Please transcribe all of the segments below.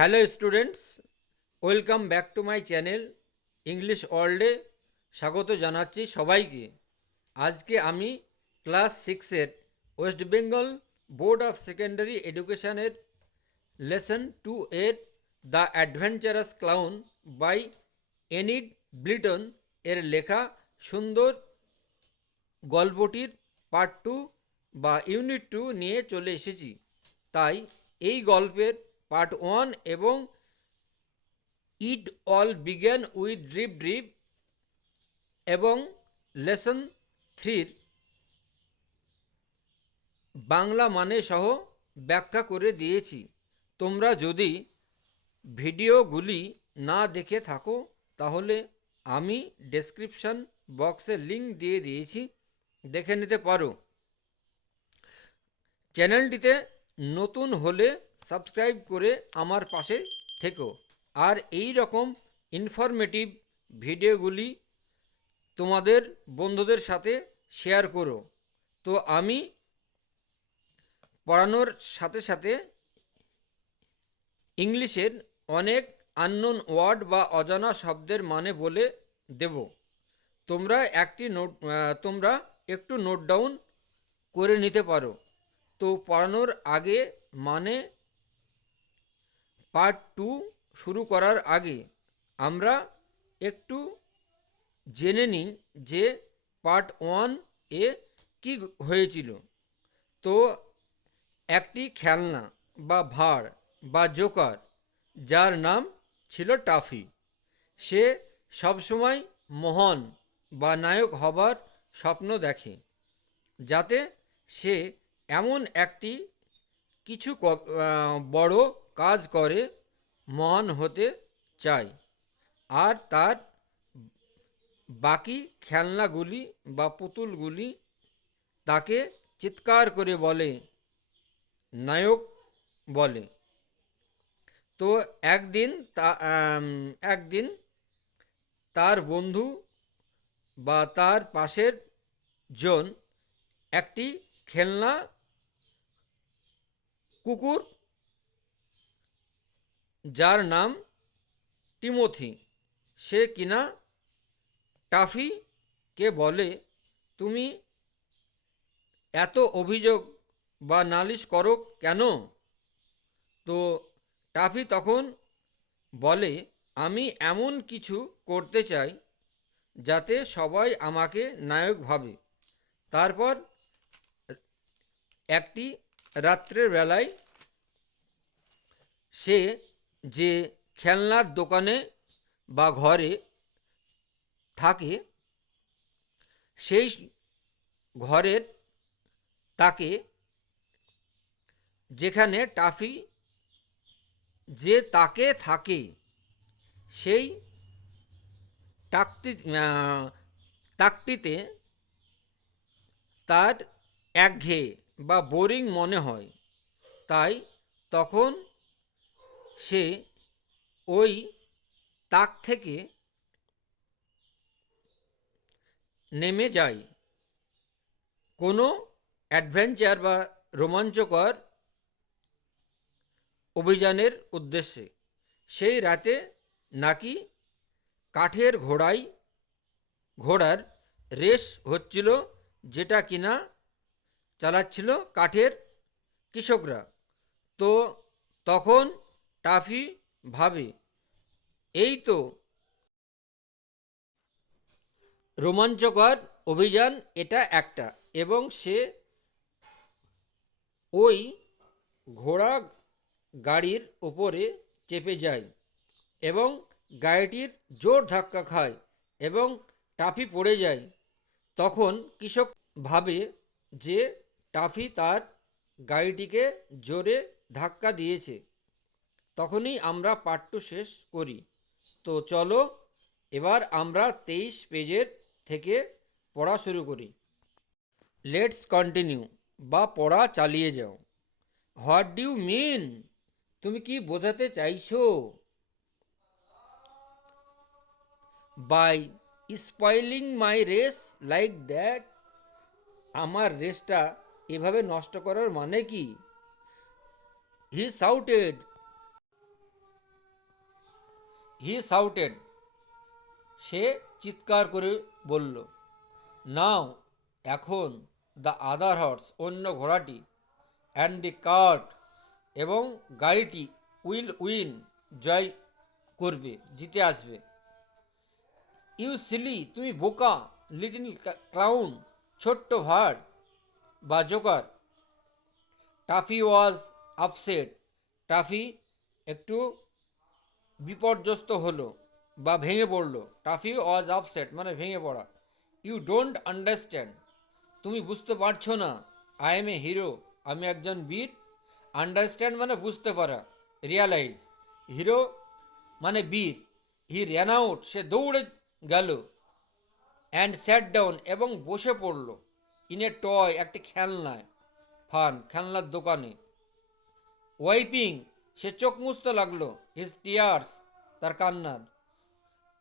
Hello students, welcome back to my channel English ওয়ার্ল্ডে স্বাগত জানাচ্ছি সবাইকে। আজকে আমি ক্লাস সিক্সের West Bengal board of secondary এডুকেশনের লেসন 2 এর the adventurous clown by Enid Blyton এর লেখা সুন্দর গল্পটির পার্ট 2 বা ইউনিট 2 নিয়ে চলে এসেছি। তাই এই গল্পের পার্ট 1 এবং it all began with drip drip এবং লেসন 3 বাংলা মানে সহ ব্যাখ্যা করে দিয়েছি। তোমরা যদি ভিডিওগুলি না দেখে থাকো তাহলে আমি ডেসক্রিপশন বক্সে লিংক দিয়ে দিয়েছি, দেখে নিতে পারো। চ্যানেলটিতে নতুন হলে সাবস্ক্রাইব করে আমার পাশে থেকো আর এই রকম ইনফরমেটিভ ভিডিওগুলি তোমাদের বন্ধুদের সাথে শেয়ার করো। তো আমি পড়ানোর সাথে সাথে ইংলিশের অনেক আননোন ওয়ার্ড বা অজানা শব্দের মানে বলে দেব। তোমরা একটু নোট ডাউন করে নিতে পারো। তো পড়ানোর আগে মানে পার্ট 2 শুরু করার আগে আমরা একটু জেনে নিই যে পার্ট 1 এ কী হয়েছিল। তো একটি খেলনা বা ভাঁড় বা জোকার, যার নাম ছিল টাফি, সে সবসময় মহান বা নায়ক হবার স্বপ্ন দেখে, যাতে সে এমন একটি কিছু বড় কাজ করে মহান হতে চায়। আর তার বাকি খেলনাগুলি বা পুতুলগুলি তাকে চিৎকার করে বলে, নায়ক বলে। তো একদিন তার বন্ধু বা তার পাশের জন একটি খেলনা কুকুর, যার নাম টিমোথি, সে কিনা টাফিকে বলে, তুমি এত অভিযোগ বা নালিশ করো কেন? তো টাফি তখন বলে, আমি এমন কিছু করতে চাই যাতে সবাই আমাকে নায়ক ভাবে। তারপর একটি রাত্রের বেলায় সে যে খেলনার দোকানে বা ঘরে থাকে, সেই ঘরের তাকে যেখানে টাফি যে তাকে থাকে সেই তাকটিতে তার একঘেয়ে বা বোরিং মনে হয়। তাই তখন সে ওই তাক থেকে নেমে যায় কোনো অ্যাডভেঞ্চার বা রোমাঞ্চকর অভিযানের উদ্দেশ্যে। সেই রাতে নাকি কাঠের ঘোড়ার রেস হচ্ছিল, যেটা কিনা চালাচ্ছিল কাঠের কৃষকরা। তো তখন টাফি ভাবে, এই তো রোমাঞ্চকর অভিযান এটা একটা, এবং সে ওই ঘোড়া গাড়ির ওপরে চেপে যায় এবং গাড়িটির জোর ধাক্কা খায় এবং টাফি পড়ে যায়। তখন কৃষক ভাবে যে টাফি তার গাড়িটিকে জোরে ধাক্কা দিয়েছে। তখনই আমরা পার্ট 2 শেষ করি। তো চলো এবার আমরা 23 পেজের থেকে পড়া শুরু করি। লেটস কন্টিনিউ বা পড়া চালিয়ে যাও। What do you mean? তুমি কি বোঝাতে চাইছো? By spoiling my race like that? আমার রেসটা এভাবে নষ্ট করার মানে কি? হি শাউটেড। হি শাউটেড, সে চিৎকার করে বলল। নাও, এখন, দ্য আদার হর্স, অন্য ঘোড়াটি, অ্যান্ড দি কার্ট, এবং গাড়িটি, উইল উইন, জয় করবে, জিতে আসবে। ইউ সিলি, তুমি বোকা, লিটল ক্লাউন, ছোট্ট ভাঁড় বা জোকার। টাফি ওয়াজ আপসেট, টাফি একটু বিপর্যস্ত হলো বা ভেঙে পড়লো। টাফি ওয়াজ আপসেট মানে ভেঙে পড়া। ইউ ডোন্ট আন্ডারস্ট্যান্ড, তুমি বুঝতে পারছো না। আই এম এ হিরো, আমি একজন বীর। আন্ডারস্ট্যান্ড মানে বুঝতে পারা, রিয়ালাইজ। হিরো মানে বীর। হি র্যান আউট, সে দৌড়ে গেল। অ্যান্ড স্যাট ডাউন, এবং বসে পড়ল। ইন এ টয়, একটি খেলনায়। ফান, খেলনার দোকানে। ওয়াইপিং, সে চোখ মুছতে লাগলো। হিজ টিয়ার্স, তার কান্নার,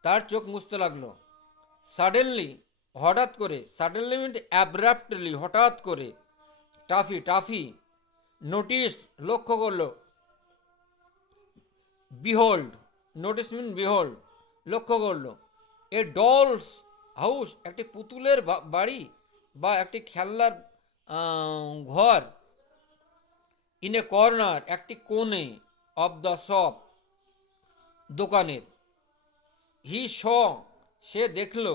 তার চোখ মুছতে লাগলো। সাডেনলি, হঠাৎ করে। সাডেনলি মিন অ্যাব্রাপ্টলি, হঠাৎ করে। টাফি, টাফি নোটিস, লক্ষ্য করলো। বিহোল্ড, নোটিস মিন বিহোল্ড, লক্ষ্য করলো। এ ডলস হাউস, একটি পুতুলের বাড়ি বা একটি খেলনার ঘর। ইন এ কর্নার, একটি কোণে। অব দ্য শপ, দোকানের। হি শ, সে দেখল।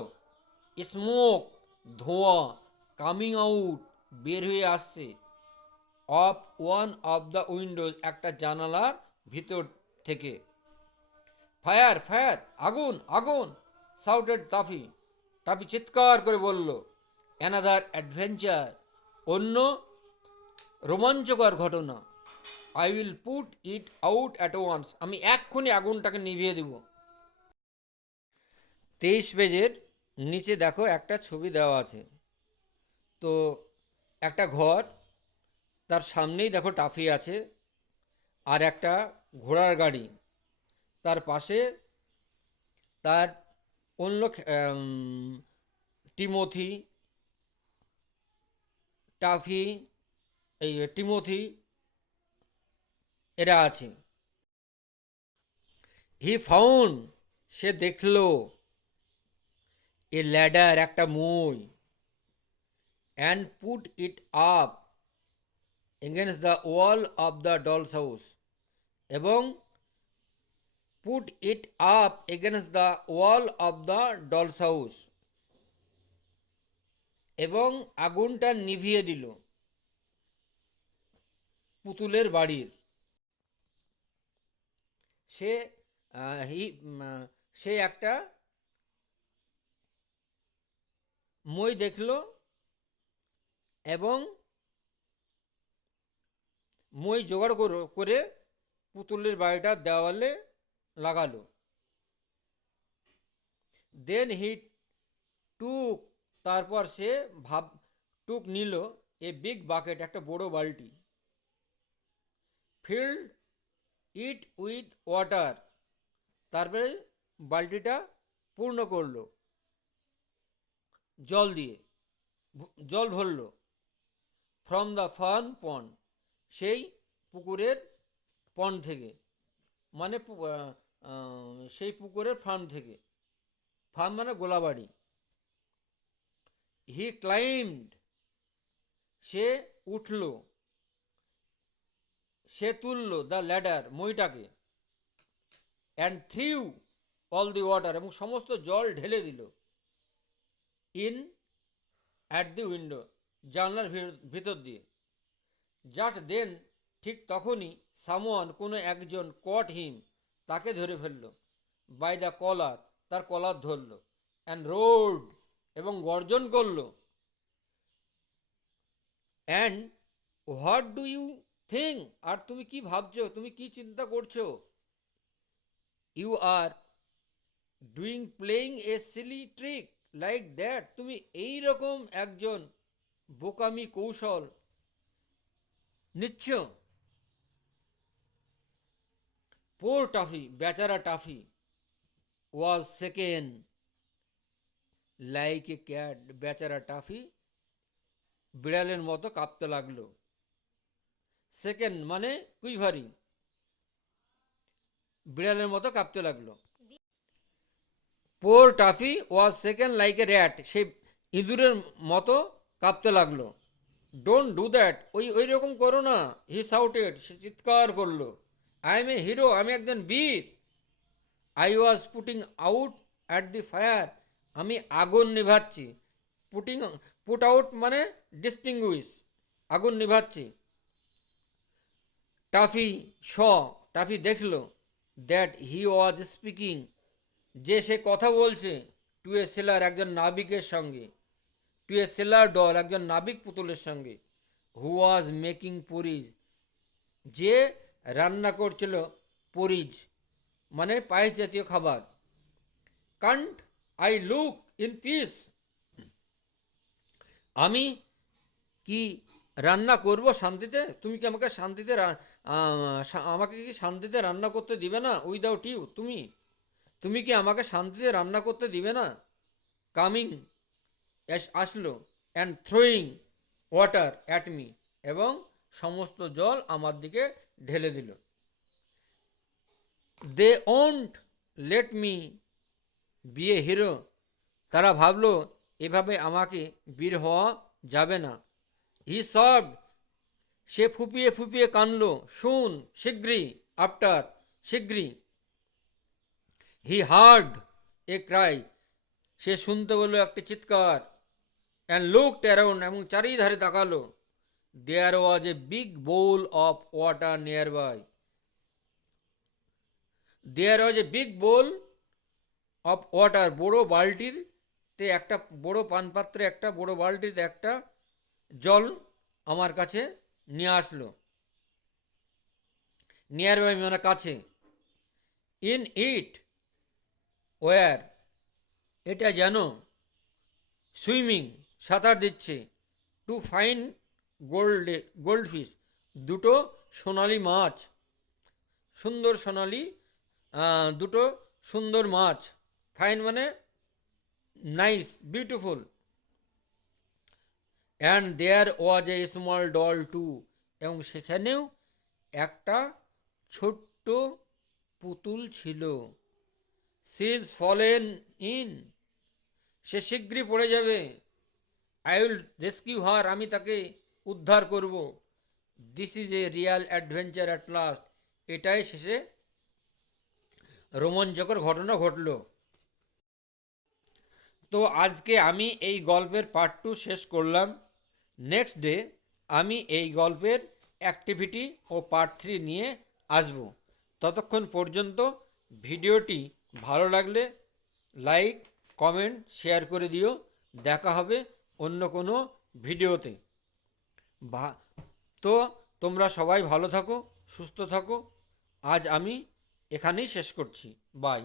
স্মোক, ধোঁয়া। কামিং আউট, বের হয়ে আসছে। Of one of the Windows, একটা জানালার ভিতর থেকে। ফায়ার, ফায়ার, আগুন, আগুন, সাউটেড টাফি, টাফি চিৎকার করে বলল। অ্যানাদার অ্যাডভেঞ্চার, অন্য রোমাঞ্চকর ঘটনা। I will put it out at once, আমি এক্ষুনি আগুনটাকে নিভিয়ে দেব। 23 পেজের নিচে দেখো একটা ছবি দেওয়া আছে। তো একটা ঘর, তার সামনেই দেখো টাফি আছে, আর একটা ঘোড়ার গাড়ি, তার পাশে তার অন্য টিমোথি, টাফি, এই টিমোথি, এরা আছে। হি ফাউন্ড, সে দেখল। এ ল্যাডার, একটা মই। And put it up against the wall of the dolls house, এবং put it up against the wall of the dolls house, এবং আগুনটা নিভিয়ে দিল পুতুলের বাড়ির। সে হি সে একটা মই দেখল, এবং মই জোগাড় করে পুতুলের বাড়িটা দেওয়ালে লাগালো। দেন হি টুক, তারপর সে টুক নিল। এ বিগ বাকেট, একটা বড় বালতি। ফিল্ড ইট উইথ ওয়াটার, তারপরে বালতিটা পূর্ণ করলো জল দিয়ে, জল ভরল। ফ্রম দ্য ফান পন্ড, সেই পুকুরের পন্ড থেকে, মানে সেই পুকুরের ফার্ম থেকে। ফার্ম মানে গোলাবাড়ি। হি ক্লাইম্বড, সে উঠল। সে তুলল দ্য ল্যাডার, মইটাকে। And threw all the water, এবং সমস্ত জল ঢেলে দিল। ইন অ্যাট দি উইন্ডো, জানলার ভিতর দিয়ে। জাস্ট দেন, ঠিক তখনই, সামওয়ান, কোনো একজন, কট হিম, তাকে ধরে ফেলল। বাই দ্য কলার, তার কলার ধরল। অ্যান্ড রোড, এবং গর্জন করল। And what do you think, আর তুমি কি ভাবছো, তুমি কি চিন্তা করছো? You are doing playing a silly trick like that, তুমি এই রকম একজন বোকামি কৌশল নিচ্ছ। পোর টাফি, বেচারা Tuffy. Was second like a cat, বেচারা টাফি বিড়ালের মতো কাঁপতে লাগলো। সেকেন্ড মানে কুইভারিং, বিড়ালের মতো কাঁপতে লাগলো। Poor Tuffy was second like a rat, সে ইঁদুরের মতো কাঁপতে লাগলো। ডোন্ট ডু দ্যাট, ওই রকম করো না। হি শাউটেড, সে চিৎকার করলো। আই এম এ হিরো, আমি একজন বীর। I was putting out at the fire, আমি আগুন নিভাচ্ছি। পুটিং পুট আউট মানে ডিস্টিংগুইশ, আগুন নিভাচ্ছি। টাফি শ, টাফি দেখলো দ্যাট হি ওয়াজ স্পিকিং, যে সে কথা বলছে টু এ সেলার, একজন নাবিকের সঙ্গে। টু এ সেলার ডল, একজন নাবিক পুতুলের সঙ্গে। হু ওয়াজ মেকিং পরিজ, যে রান্না করছিল পরিজ মানে পায়েস জাতীয় খাবার। Kant I look in peace, আমি কি রান্না করব শান্তিতে? তুমি কি আমাকে শান্তিতে আমাকে কি শান্তিতে রান্না করতে দিবে না? উইদাউট ইউ, তুমি কি আমাকে শান্তিতে রান্না করতে দিবে না? কামিং, আসলো। And throwing water at me, এবং সমস্ত জল আমার দিকে ঢেলে দিল। They won't let me be a hero, তারা ভাবলো এভাবে আমাকে বীর হওয়া যাবে না। হি সব, সে ফুপিয়ে ফুপিয়ে কানলো। শুন, শীঘ্রই, আফটার, শীঘ্রই। হি হার্ড এ ক্রাই, সে শুনতে পেল একটি চিৎকার। অ্যান্ড লুকড অ্যারাউন্ড, এবং চারিধারে তাকালো। There was a big bowl of water nearby, there was a big bowl of water, বড় বালতিতে একটা, বড় পানপাত্রে একটা, বড় বালতিতে একটা জল আমার কাছে নিয়ে আসলো। নিয়ার বাই মানে কাছে। ইন ইট ওয়ার, এটা যেন সুইমিং, সাঁতার দিচ্ছে। টু ফাইন গোল্ডফিশ, দুটো সোনালি মাছ, সুন্দর সোনালি দুটো সুন্দর মাছ। ফাইন মানে nice, beautiful. And there was a small doll too, এবং সেখানেও একটা ছোট্ট পুতুল ছিল। সি ইজ ফলেন ইন, সে শীঘ্রই পড়ে যাবে। আই উইল রেস্কিউ হার, আমি তাকে উদ্ধার করব। This is a Real adventure at last, এটাই শেষে রোমাঞ্চকর ঘটনা ঘটল। তো আজকে আমি এই গল্পের পার্ট 2 শেষ করলাম। নেক্সট ডে আমি এই গল্পের অ্যাক্টিভিটি ও পার্ট 3 নিয়ে আসব। ততক্ষণ পর্যন্ত ভিডিওটি ভালো লাগলে লাইক, কমেন্ট, শেয়ার করে দিও। দেখা হবে অন্য কোনো ভিডিওতে। তো তোমরা সবাই ভালো থাকো, সুস্থ থাকো। আজ আমি এখানেই শেষ করছি। বাই।